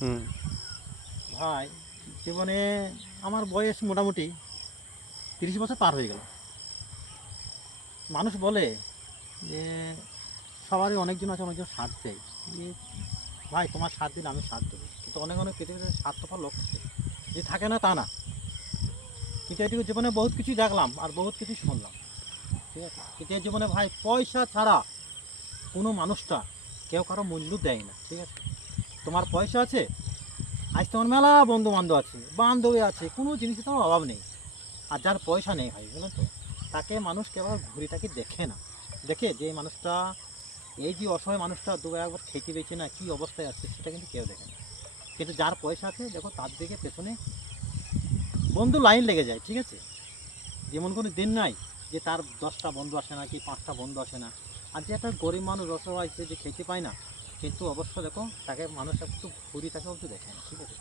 হুম। ভাই জীবনে আমার বয়স মোটামুটি 30 বছর পার হয়ে গেল। মানুষ বলে যে সবারই অনেকজন আছে, অনেকজন সাথ দেয়। যে ভাই তোমার সাথ দিলে আমি সাথ দেবো, কিন্তু অনেক অনেক পৃথিবীতে স্বার্থপর লোক থাকে, যে থাকে না তা না। কিন্তু এটুকু জীবনে বহুত কিছু দেখলাম আর বহুত কিছু শুনলাম, ঠিক আছে। কিন্তু এই জীবনে ভাই পয়সা ছাড়া কোনো মানুষটা কেউ কারো মূল্য দেয় না, ঠিক আছে। তোমার পয়সা আছে, আজ তোমার মেলা বন্ধু বান্ধব আছে, বান্ধবী আছে, কোনো জিনিসের তোমার অভাব নেই। আর যার পয়সা নেই ভাই, বুঝলেন তো, তাকে মানুষ কেবল ঘুরিটাকে দেখে না, দেখে যে মানুষটা, এই যে অসহায় মানুষটা দু একবার খেতে পেয়েছে না, কি অবস্থায় আছে সেটা কিন্তু কেউ দেখে না। কিন্তু যার পয়সা আছে দেখো তার দিকে পেছনে বন্ধু লাইন লেগে যায়, ঠিক আছে। যেমন কোনো দিন নাই যে তার 10টা বন্ধু আসে না, কি 5টা বন্ধু আসে না। আর যে একটা গরিব মানুষ অসহায়, সে যে খেতে পায় না, কিন্তু অবশ্য দেখো তাকে মানুষ একটু ঘুরি তাকেও একটু দেখে না, ঠিক আছে।